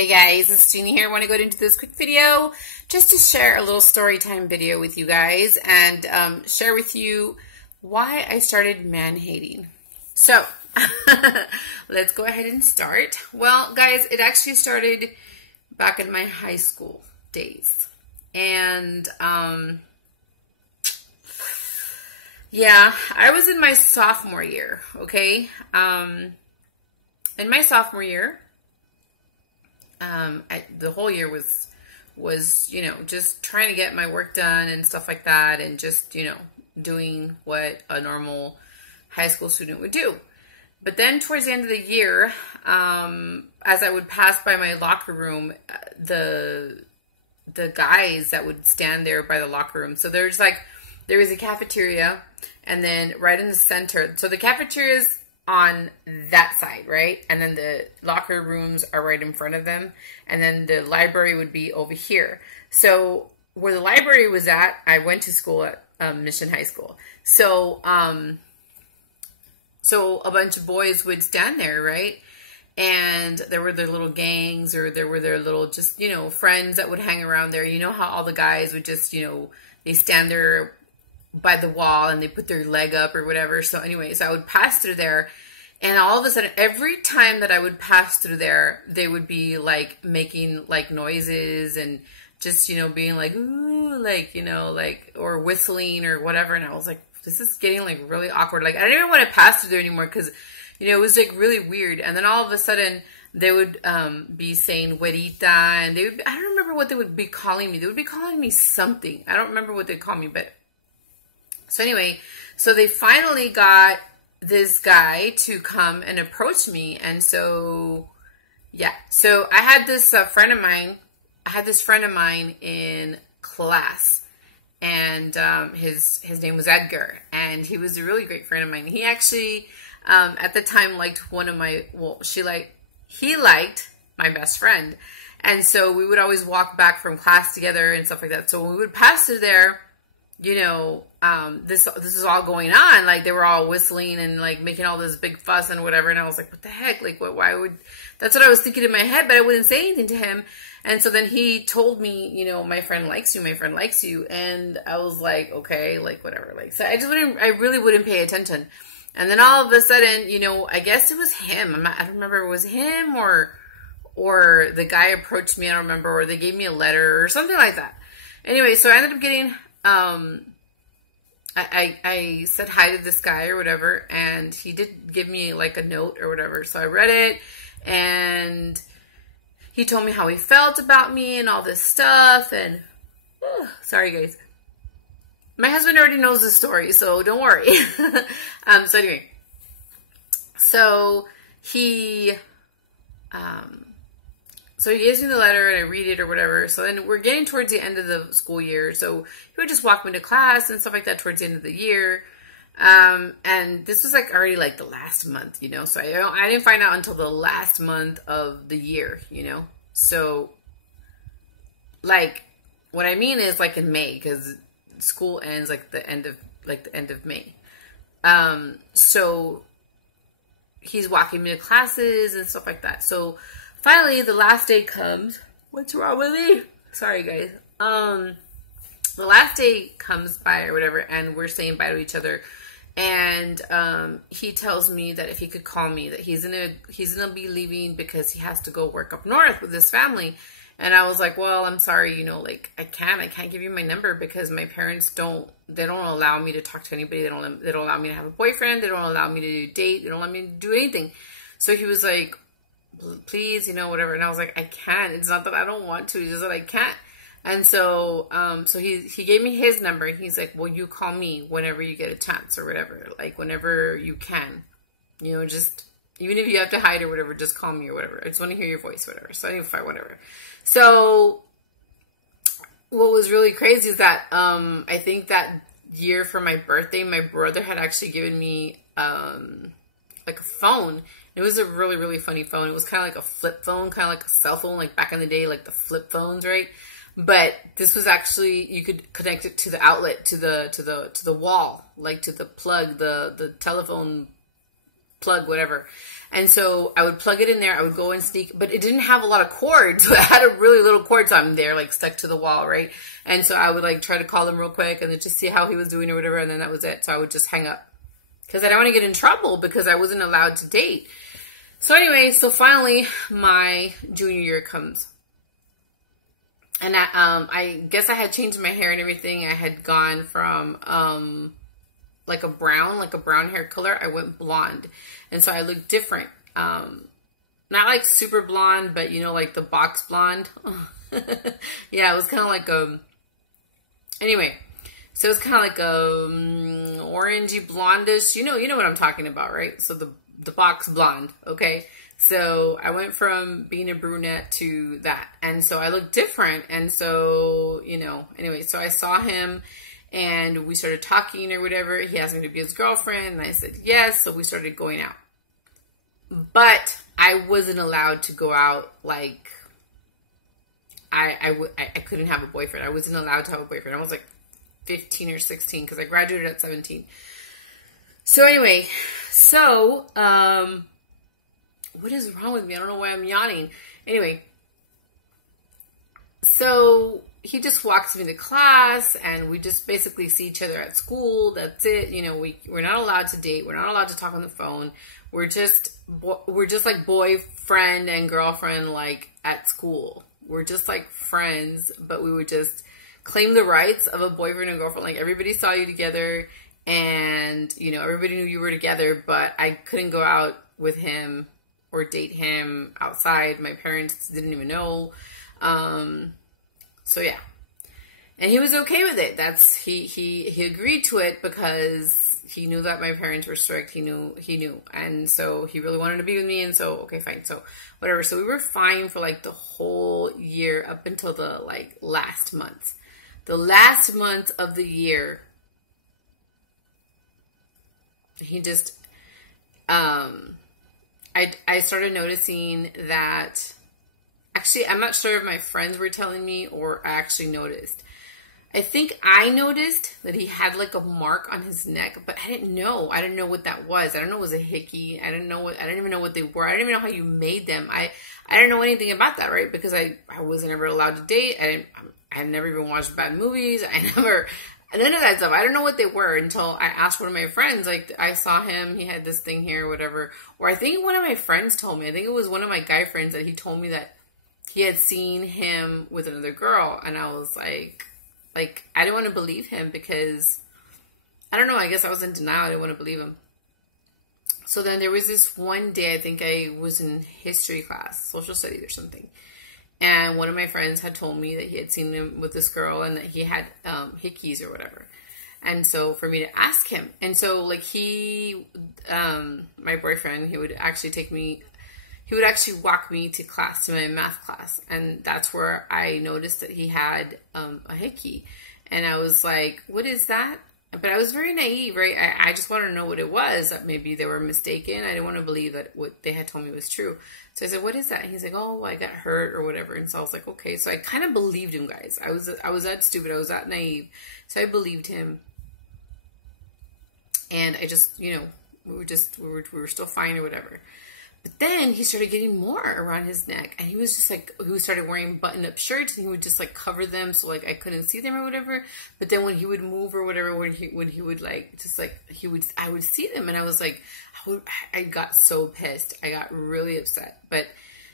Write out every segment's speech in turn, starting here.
Hey guys, it's Gina here. I want to go into this quick video just to share a little story time video with you guys and share with you why I started man-hating. So, let's go ahead and start. Well, guys, it actually started back in my high school days. And, yeah, I was in my sophomore year, okay? In my sophomore year, the whole year was, you know, just trying to get my work done and stuff like that, and just, you know, doing what a normal high school student would do. But then towards the end of the year, as I would pass by my locker room, the guys that would stand there by the locker room. So there was a cafeteria, and then right in the center. So the cafeteria's on that side, right? And then the locker rooms are right in front of them. And then the library would be over here. So where the library was at, I went to school at Mission High School. So, so a bunch of boys would stand there, right? And there were their little gangs, or there were their little, just, you know, friends that would hang around there. You know how all the guys would just, you know, they stand there by the wall and they put their leg up or whatever. So anyways, I would pass through there, and all of a sudden, every time that I would pass through there, they would be like making like noises and just, you know, being like, ooh, like, you know, like, or whistling or whatever. And I was like, this is getting like really awkward. Like, I didn't even want to pass through there anymore because, you know, it was like really weird. And then all of a sudden they would be saying "güerita," and they would be, I don't remember what they would be calling me. They would be calling me something. I don't remember what they'd call me, but so anyway, so they finally got this guy to come and approach me. And so, yeah, so I had this friend of mine. I had this friend of mine in class, and his name was Edgar, and he was a really great friend of mine. He actually, at the time, liked one of my, well, he liked my best friend. And so we would always walk back from class together and stuff like that. So when we would pass through there, you know, this is all going on. Like, they were all whistling and like making all this big fuss and whatever. And I was like, what the heck? Like, why would, that's what I was thinking in my head, but I wouldn't say anything to him. And so then he told me, you know, my friend likes you, my friend likes you. And I was like, okay, like whatever. Like, so I really wouldn't pay attention. And then all of a sudden, you know, I guess it was him. I don't remember if it was him or the guy approached me. I don't remember, or they gave me a letter or something like that. Anyway, so I ended up getting, I said hi to this guy or whatever, and he did give me like a note or whatever. So I read it, and he told me how he felt about me and all this stuff. And sorry guys, my husband already knows the story, so don't worry. So anyway, so he gives me the letter, and I read it or whatever. So then we're getting towards the end of the school year. So he would just walk me to class and stuff like that towards the end of the year. And this was like already like the last month, you know. So I didn't find out until the last month of the year, you know. So like what I mean is like in May, because school ends like the end of May. So he's walking me to classes and stuff like that. So finally, the last day comes. What's wrong with me? Sorry, guys. The last day comes by or whatever, and we're saying bye to each other. And he tells me that if he could call me, that he's gonna be leaving because he has to go work up north with his family. And I was like, well, I'm sorry, you know, like I can't give you my number because my parents don't allow me to talk to anybody. They don't allow me to have a boyfriend. They don't allow me to date. They don't allow me to do anything. So he was like, please, you know, whatever. And I was like, I can't. It's not that I don't want to. It's just that I can't. And so, so he gave me his number, and he's like, well, you call me whenever you get a chance or whatever, like whenever you can, you know, just, even if you have to hide or whatever, just call me or whatever. I just want to hear your voice, whatever. So anyway, fine, whatever. So what was really crazy is that, I think that year for my birthday, my brother had actually given me, like a phone. It was a really, really funny phone. It was kind of like a flip phone, kind of like a cell phone, like back in the day, like the flip phones, right? But this was actually, you could connect it to the outlet, to the wall, like to the plug, the telephone plug, whatever. And so I would plug it in there. I would go and sneak, but it didn't have a lot of cords. So it had a really little cord, so I'm there like stuck to the wall, right? And so I would like try to call him real quick and then just see how he was doing or whatever, and then that was it. So I would just hang up because I didn't want to get in trouble because I wasn't allowed to date. So anyway, so finally my junior year comes. And I guess I had changed my hair and everything. I had gone from like a brown hair color. I went blonde. And so I looked different. Not like super blonde, but you know, like the box blonde. Yeah, it was kind of like anyway, so it was kind of like orangey blondish. You know what I'm talking about, right? So the box blonde, okay? So I went from being a brunette to that. And so I looked different. And so, you know, anyway, so I saw him and we started talking or whatever. He asked me to be his girlfriend and I said yes. So we started going out. But I wasn't allowed to go out like, I couldn't have a boyfriend. I wasn't allowed to have a boyfriend. I was like 15 or 16 because I graduated at 17. So anyway, so, what is wrong with me? I don't know why I'm yawning. Anyway, so he just walks me to class and we just basically see each other at school. That's it. You know, we're not allowed to date. We're not allowed to talk on the phone. We're just like boyfriend and girlfriend, like at school. We're just like friends, but we would just claim the rights of a boyfriend and girlfriend. Like everybody saw you together and, you know, everybody knew you were together, but I couldn't go out with him or date him outside. My parents didn't even know. So yeah. And he was okay with it. He agreed to it because he knew that my parents were strict. He knew. And so he really wanted to be with me. And so, okay, fine. So whatever. So we were fine for like the whole year up until the like last month. The last month of the year, he just, I started noticing that, actually, I'm not sure if my friends were telling me or I actually noticed. I think I noticed that he had like a mark on his neck, but I didn't know. I didn't know what that was. I don't know it was a hickey. I didn't even know what they were. I didn't even know how you made them. I didn't know anything about that, right? Because I wasn't ever allowed to date. I had never even watched bad movies. None of that stuff. I don't know what they were until I asked one of my friends. Like, I saw him, he had this thing here or whatever. Or I think one of my friends told me. I think it was one of my guy friends that he told me that he had seen him with another girl. And I was like, I didn't want to believe him because, I don't know, I guess I was in denial. I didn't want to believe him. So then there was this one day, I think I was in history class, social studies or something. And one of my friends had told me that he had seen him with this girl and that he had hickeys or whatever. And so for me to ask him. And so like my boyfriend, he would actually walk me to class, to my math class. And that's where I noticed that he had a hickey. And I was like, what is that? But I was very naive, right? I just wanted to know what it was, that maybe they were mistaken. I didn't want to believe that what they had told me was true. So I said, what is that? And he's like, oh, I got hurt or whatever. And so I was like, okay. So I kind of believed him, guys. I was that stupid. I was that naive. So I believed him. And I just, you know, we were still fine or whatever. But then he started getting more around his neck, and he was just like, he started wearing button-up shirts, and he would just like cover them so like I couldn't see them or whatever. But then when he would move or whatever, when he would like just like I would see them, and I was like, I got so pissed, I got really upset. But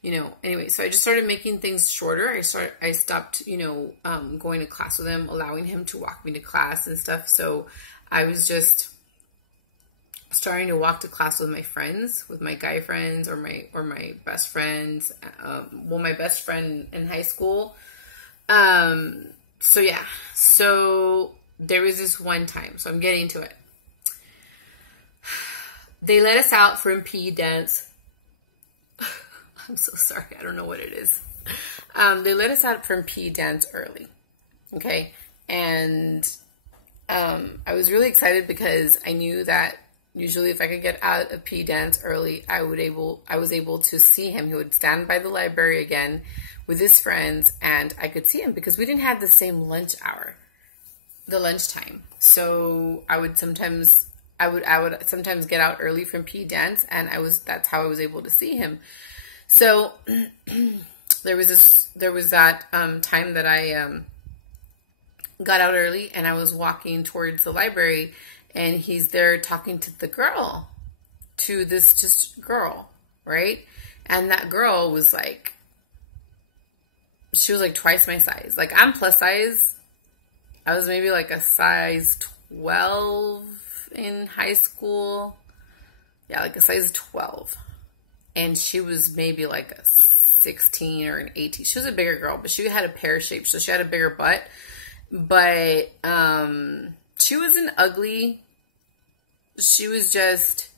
you know, anyway, so I just started making things shorter. I stopped, you know, going to class with him, allowing him to walk me to class and stuff. So I was just starting to walk to class with my friends, with my guy friends or my best friends. Well, my best friend in high school. So yeah, so there was this one time, so I'm getting to it. They let us out from PE dance. I'm so sorry, I don't know what it is. They let us out from PE dance early, okay? And I was really excited because I knew that usually if I could get out of PE dance early, I was able to see him. He would stand by the library again with his friends, and I could see him because we didn't have the same lunch hour, the lunchtime. So I would sometimes I would sometimes get out early from PE dance, and that's how I was able to see him. So there was that time that I got out early, and I was walking towards the library, and he's there talking to this just girl, right? And that girl was like, she was like twice my size. Like, I'm plus size. I was maybe like a size 12 in high school. Yeah, like a size 12. And she was maybe like a 16 or an 18. She was a bigger girl, but she had a pear shape, so she had a bigger butt. But she wasn't ugly. She was just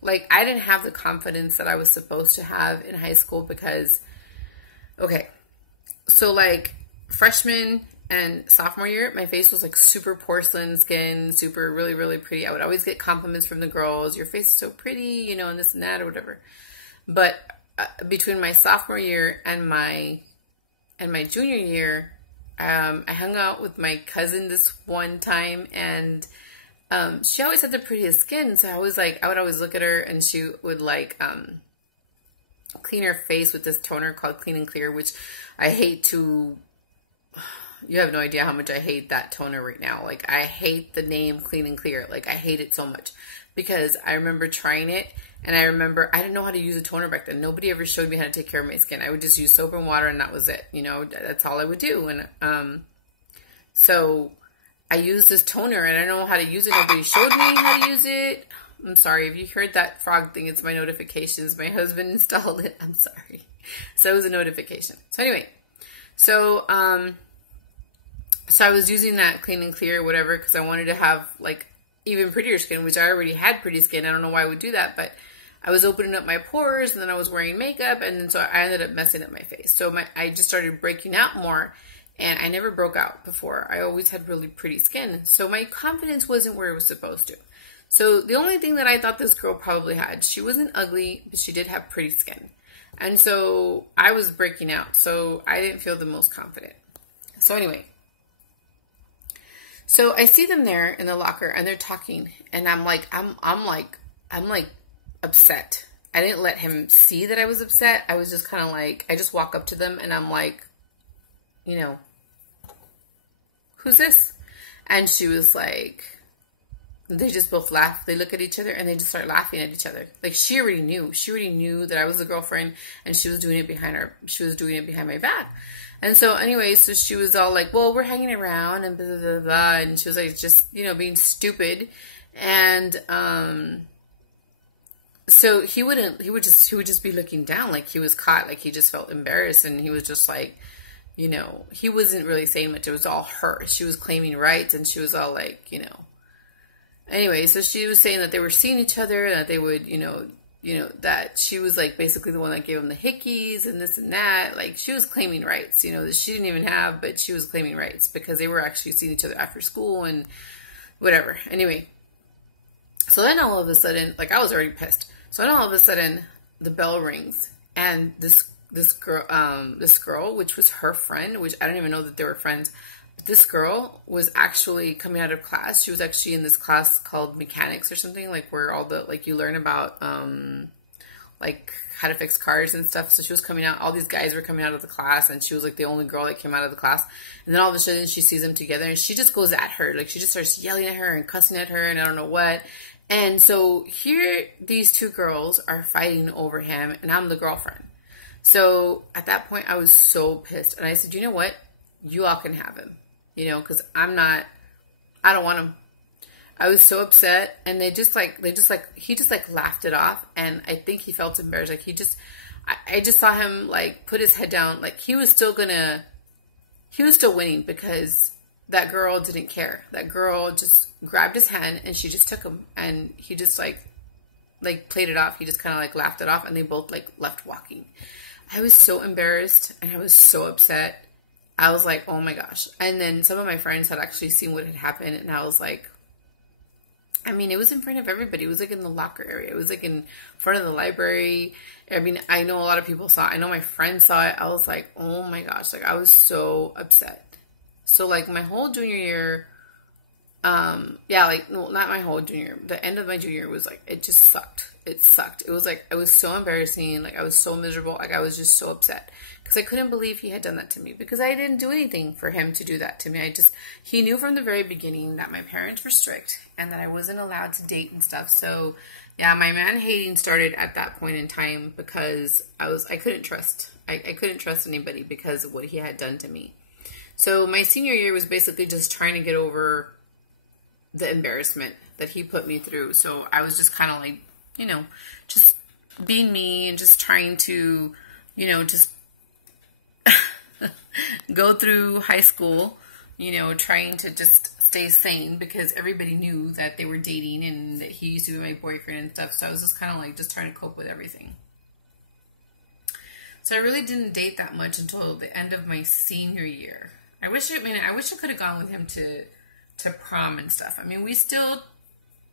like, I didn't have the confidence that I was supposed to have in high school because, okay, so like freshman and sophomore year, my face was like super porcelain skin, super really, really pretty. I would always get compliments from the girls. Your face is so pretty, you know, and this and that or whatever. But between my sophomore year and my junior year, I hung out with my cousin this one time, and she always had the prettiest skin. So I would always look at her, and she would like clean her face with this toner called Clean and Clear, which I hate to. You have no idea how much I hate that toner right now. Like, I hate the name Clean and Clear. Like, I hate it so much because I remember trying it, and I remember I didn't know how to use a toner back then. Nobody ever showed me how to take care of my skin. I would just use soap and water, and that was it. You know, that's all I would do. And so I used this toner, and I don't know how to use it. Nobody showed me how to use it. I'm sorry. If you heard that frog thing, it's my notifications. My husband installed it. I'm sorry. So it was a notification. So anyway, so I was using that Clean and Clear or whatever because I wanted to have like even prettier skin, which I already had pretty skin. I don't know why I would do that, but I was opening up my pores, and then I was wearing makeup, and then so I ended up messing up my face. So I just started breaking out more, and I never broke out before. I always had really pretty skin. So my confidence wasn't where it was supposed to. So the only thing that I thought this girl probably had, she wasn't ugly, but she did have pretty skin. And so I was breaking out. So I didn't feel the most confident. So anyway, so I see them there in the locker, and they're talking, and I'm like upset. I didn't let him see that I was upset. I was just kind of like, I just walk up to them, and I'm like, you know, who's this? And she was like, they just both laugh. They look at each other, and they just start laughing at each other. Like, she already knew that I was the girlfriend, and she was doing it behind my back. And so anyway, so she was all like, well, we're hanging around and blah, blah, blah, blah. And she was like, just, you know, being stupid. And, so he would just be looking down like he was caught, like he just felt embarrassed. And he was just like, you know, he wasn't really saying much. It was all her. She was claiming rights, and she was all like, you know, anyway, so she was saying that they were seeing each other, and that they would, you know, that she was like basically the one that gave him the hickeys and this and that. Like, she was claiming rights, you know, that she didn't even have, but she was claiming rights because they were actually seeing each other after school and whatever. Anyway, so then all of a sudden, like, I was already pissed. So then all of a sudden the bell rings, and this girl, which was her friend, which I didn't even know that they were friends. This girl was actually coming out of class. She was actually in this class called mechanics or something, like where all the, like, you learn about, like how to fix cars and stuff. So she was coming out, all these guys were coming out of the class, and she was like the only girl that came out of the class. And then all of a sudden she sees them together, and she just goes at her. Like, she just starts yelling at her and cussing at her, and I don't know what. And so here, these two girls are fighting over him, and I'm the girlfriend. So at that point I was so pissed, and I said, you know what? You all can have him. You know, because I don't want him. I was so upset, and he just laughed it off, and I think he felt embarrassed. Like, I just saw him like put his head down, like he was still winning because that girl didn't care. That girl just grabbed his hand, and she just took him, and he just like played it off. He just kind of like laughed it off, and they both like left walking. I was so embarrassed, and I was so upset. I was like, oh my gosh. And then some of my friends had actually seen what had happened, and I was like, I mean, it was in front of everybody. It was like in the locker area. It was like in front of the library. I mean, I know a lot of people saw it. I know my friends saw it. I was like, oh my gosh. Like, I was so upset. So like my whole junior year Yeah, like, well, not my whole junior. The end of my junior was like, it just sucked. It sucked. It was like, it was so embarrassing. Like, I was so miserable. Like, I was just so upset because I couldn't believe he had done that to me because I didn't do anything for him to do that to me. He knew from the very beginning that my parents were strict and that I wasn't allowed to date and stuff. So yeah, my man hating started at that point in time because I couldn't trust anybody because of what he had done to me. So my senior year was basically just trying to get over the embarrassment that he put me through. So I was just kind of like, just being me and just trying to, just go through high school, trying to just stay sane because everybody knew that they were dating and that he used to be my boyfriend and stuff. So I was just kind of like just trying to cope with everything. So I really didn't date that much until the end of my senior year. I wish I could have gone with him to prom and stuff. I mean, we still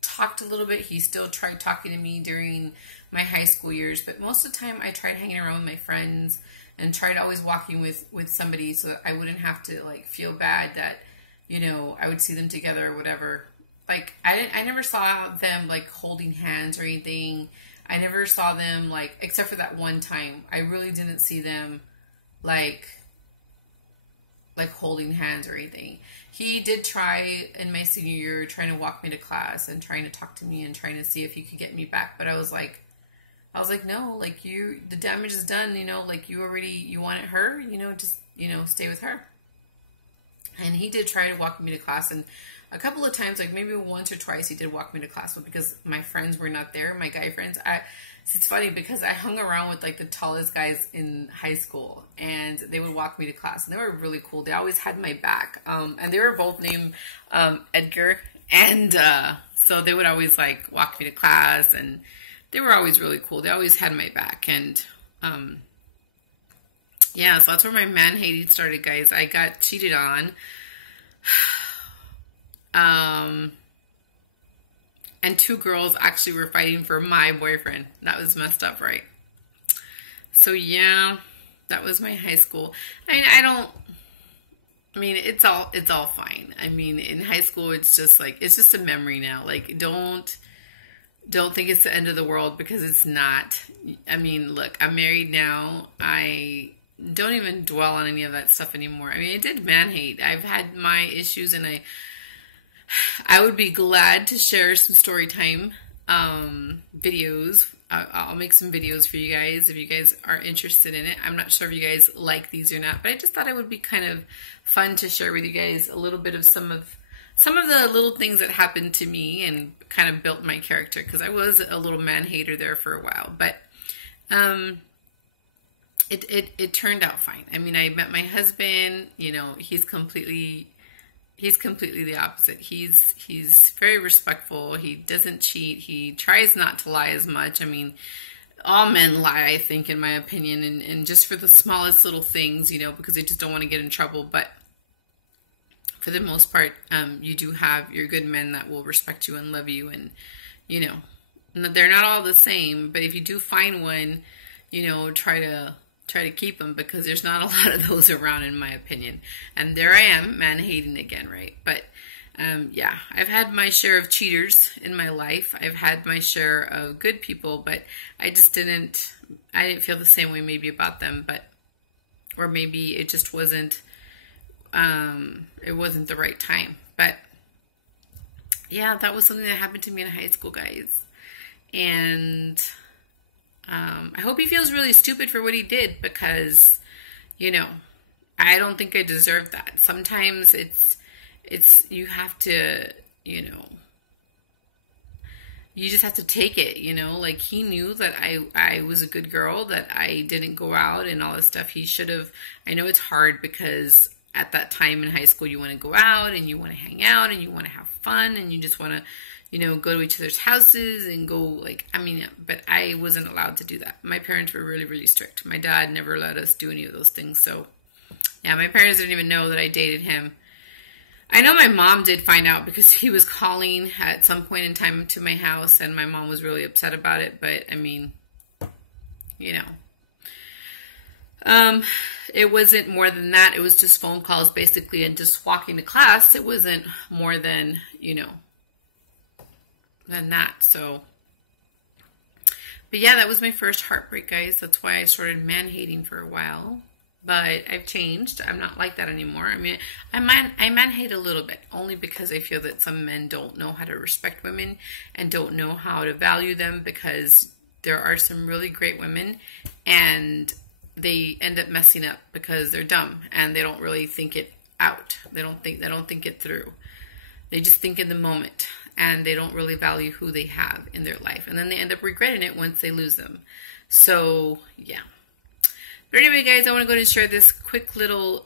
talked a little bit. He still tried talking to me during my high school years, but most of the time I tried hanging around with my friends and tried always walking with somebody so that I wouldn't have to like feel bad that, I would see them together or whatever. Like I never saw them like holding hands or anything. I never saw them like, except for that one time, I really didn't see them like holding hands or anything. He did try in my senior year, trying to walk me to class and trying to talk to me and trying to see if he could get me back. But I was like, no, like the damage is done, like you wanted her, just, stay with her. And he did try to walk me to class. And a couple of times, like maybe once or twice, he did walk me to class. But because my friends were not there, my guy friends, it's funny because I hung around with like the tallest guys in high school and they would walk me to class and they were really cool. They always had my back. And they were both named Edgar. And so they would always like walk me to class and they were always really cool. They always had my back. And yeah, so that's where my man hating started, guys. I got cheated on. And two girls actually were fighting for my boyfriend. That was messed up, right? So yeah, that was my high school. It's all fine. I mean, in high school, it's just a memory now. Like, don't think it's the end of the world because it's not. I mean, look, I'm married now. I don't even dwell on any of that stuff anymore. I mean, I did man hate. I've had my issues and I would be glad to share some story time videos. I'll make some videos for you guys if you guys are interested in it. I'm not sure if you guys like these or not, but I just thought it would be kind of fun to share with you guys a little bit of some of the little things that happened to me and kind of built my character because I was a little man hater there for a while, but it turned out fine. I mean, I met my husband. He's completely the opposite. He's very respectful. He doesn't cheat. He tries not to lie as much. I mean, all men lie, I think, in my opinion, and just for the smallest little things, because they just don't want to get in trouble. But for the most part, you do have your good men that will respect you and love you, and they're not all the same. But if you do find one, try to keep them because there's not a lot of those around, in my opinion. And there I am, man hating again, right? But yeah, I've had my share of cheaters in my life. I've had my share of good people, but I didn't feel the same way maybe about them, or maybe it just wasn't, it wasn't the right time. But yeah, that was something that happened to me in high school, guys. And I hope he feels really stupid for what he did because, I don't think I deserve that. Sometimes you have to, you just have to take it, like he knew that I was a good girl, that I didn't go out and all this stuff. He should have. I know it's hard because at that time in high school, you want to go out and you want to hang out and you want to have fun and you just want to, go to each other's houses and go but I wasn't allowed to do that. My parents were really, really strict. My dad never let us do any of those things. So yeah, my parents didn't even know that I dated him. I know my mom did find out because he was calling at some point in time to my house and my mom was really upset about it. But I mean, it wasn't more than that. It was just phone calls basically and just walking to class. It wasn't more than, you know, than that. So, but yeah, that was my first heartbreak, guys. That's why I started man-hating for a while. But I've changed. I'm not like that anymore. I mean, I man-hate a little bit, only because I feel that some men don't know how to respect women and don't know how to value them, because there are some really great women and they end up messing up because they're dumb and they don't really think it out. They don't think it through. They just think in the moment, and they don't really value who they have in their life. And then they end up regretting it once they lose them. So, yeah. But anyway, guys, I want to go ahead and share this quick little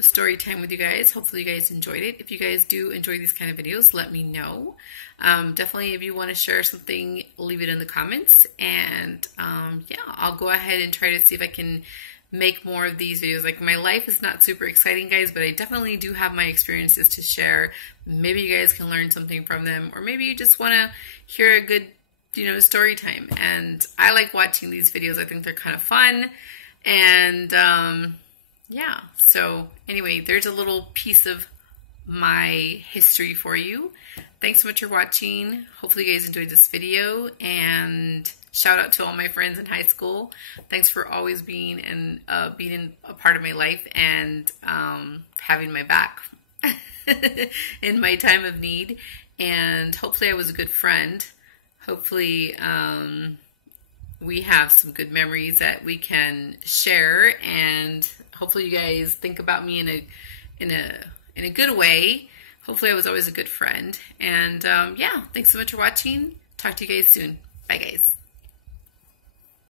story time with you guys. Hopefully you guys enjoyed it. If you guys do enjoy these kind of videos, let me know. Definitely, if you want to share something, leave it in the comments. And yeah, I'll go ahead and try to see if I can make more of these videos. Like, my life is not super exciting, guys, but I definitely do have my experiences to share. Maybe you guys can learn something from them, or maybe you just want to hear a good, you know, story time. And I like watching these videos. I think they're kind of fun. And yeah, so anyway, there's a little piece of my history for you. Thanks so much for watching. Hopefully you guys enjoyed this video, and shout out to all my friends in high school. Thanks for always being being a part of my life and having my back in my time of need. And hopefully I was a good friend. Hopefully we have some good memories that we can share, and hopefully you guys think about me in a good way. Hopefully I was always a good friend. And yeah, thanks so much for watching. Talk to you guys soon. Bye, guys.